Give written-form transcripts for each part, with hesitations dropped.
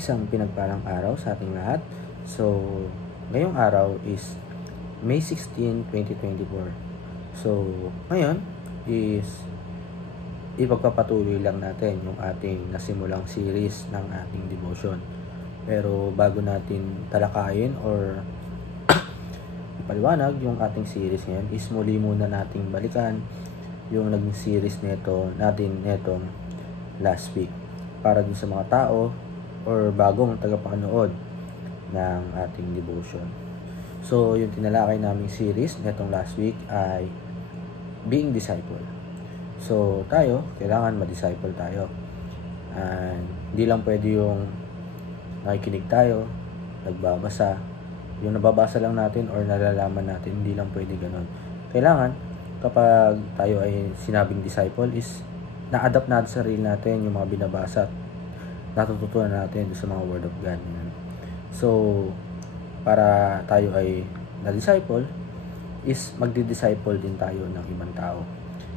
Isang pinagpalang araw sa ating lahat. So, ngayong araw is May 16, 2024. So, ngayon is ipagpapatuloy lang natin yung ating nasimulang series ng ating devotion. Pero bago natin talakayin or ipaliwanag yung ating series ngayon, is muli muna nating balikan yung naging series natin netong last week para din sa mga tao or bagong tagapanood ng ating devotion. So, yung tinalakay naming series netong last week ay being disciple. So, tayo, kailangan ma-disciple tayo. And hindi lang pwede yung nakikinig tayo, nagbabasa, yung nababasa lang natin or nalalaman natin, hindi lang pwede ganun. Kailangan, kapag tayo ay sinabing disciple is na-adapt natin sa sarili natin yung mga binabasa at natututunan natin sa mga word of God. So, para tayo ay na-disciple, is magdi-disciple din tayo ng ibang tao.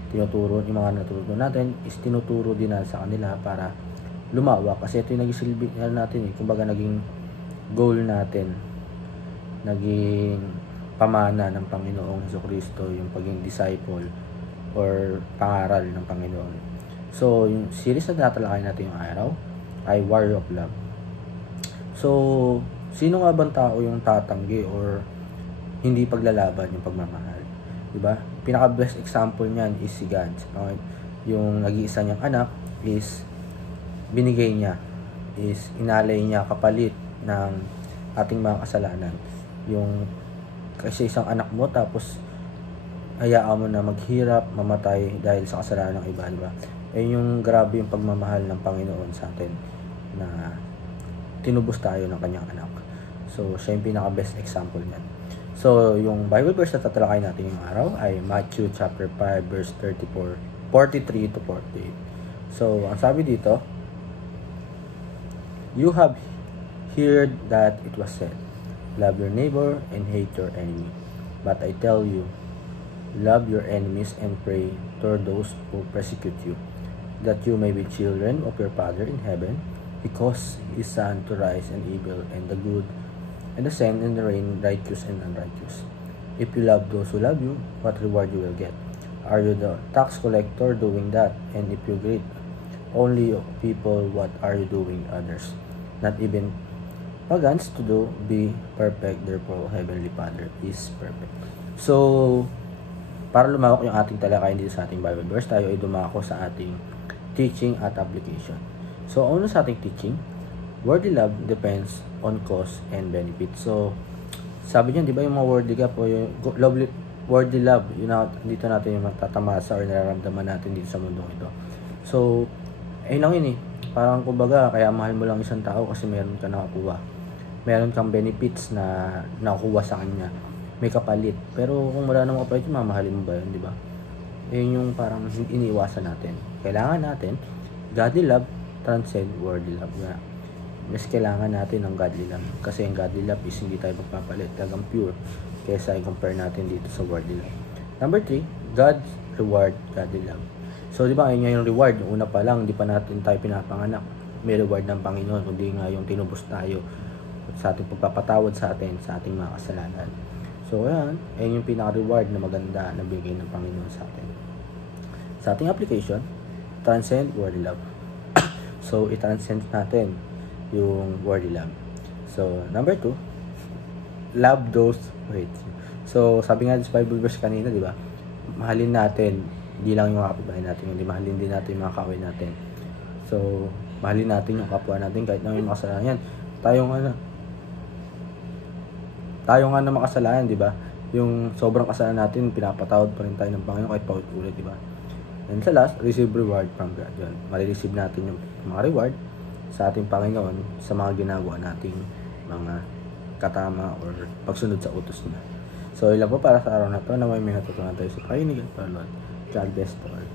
Tinuturo, yung mga natutunan natin, is tinuturo din natin sa kanila para lumawak. Kasi ito yung nagsilbi natin, kumbaga naging goal natin, naging pamana ng Panginoong Jesucristo, yung pagiging disciple or pangaral ng Panginoon. So, yung series na tatalakay natin yung araw ay Warrior of Love. So, sino nga bang tao yung tatanggi or hindi paglalaban yung pagmamahal? Diba? Pinaka-best example niyan is si God. Yung nag-iisa niyang anak is binigay niya, is inalay niya kapalit ng ating mga kasalanan. Yung kasi isang anak mo tapos hayaan mo na maghirap, mamatay dahil sa kasalanan ng iba, diba? Yung grabe yung pagmamahal ng Panginoon sa atin na tinubos tayo ng kanyang anak. So, siya yung pinaka-best example niyan. So, yung Bible verse na tatalakay natin yung araw ay Matthew chapter 5 verse 43 to 48. So, ang sabi dito, "You have heard that it was said, love your neighbor and hate your enemy. But I tell you, love your enemies and pray toward those who persecute you, that you may be children of your Father in heaven, because He is sun to rise and evil, and the good, and the send and the rain, righteous and unrighteous. If you love those who love you, what reward you will get? Are you the tax collector doing that? And if you greet only people, what are you doing others? Not even pagans to do, be perfect, therefore Heavenly Father is perfect." So, para lumawak yung ating talakayan dito sa ating Bible verse, tayo ay dumako sa ating teaching at application. So, una sa ating teaching, worldly love depends on cause and benefit. So, sabi niyan, di ba yung mga worldly love o yung worldly love, yun na, dito natin yung matatamasa or nararamdaman natin dito sa mundong ito. So, ayun lang yun eh. Parang kumbaga, kaya mahal mo lang isang tao kasi meron ka nakakuha. Meron kang benefits na nakukuha sa kanya. May kapalit. Pero kung wala namang kapalit, mamahalin mo ba yun, di ba? Yun yung parang iniiwasan natin. Kailangan natin, godly love transcend worldly love. Mas kailangan natin ng godly love. Kasi yung godly love is hindi tayo magpapalit. Talagang pure. Kesa i-compare natin dito sa worldly love. Number 3, God's reward godly love. So, di ba, yun yung reward. Yung una pa lang, di pa natin tayo pinapanganak. May reward ng Panginoon. Kundi nga yung tinubos tayo sa ating pagpapatawad sa atin, sa ating mga kasalanan. So, ayan yung pinaka-reward na maganda na bigay ng Panginoon sa atin. Sa ating application, transcend worldly love. So, i-transcend natin yung worldly love. So, number 2, love those who hate you. So, sabi nga sa Bible verse kanina, di ba? Mahalin natin, hindi lang yung kapitbahay natin, hindi mahalin din natin yung mga kaway natin. So, mahalin natin yung kapwa natin kahit na may makasalanan yan. Tayo nga na makasalanan, di ba? Yung sobrang kasalanan natin, pinapatawad pa rin tayo ng Panginoon kahit paulit-ulit, di ba? And sa last, receive reward from God. Yun, marireceive natin yung mga reward sa ating Panginoon sa mga ginagawa nating mga katama or pagsunod sa utos niya. So, ilan po para sa araw na to na may natutunan tayo sa pakinig at Lord. God bless to all.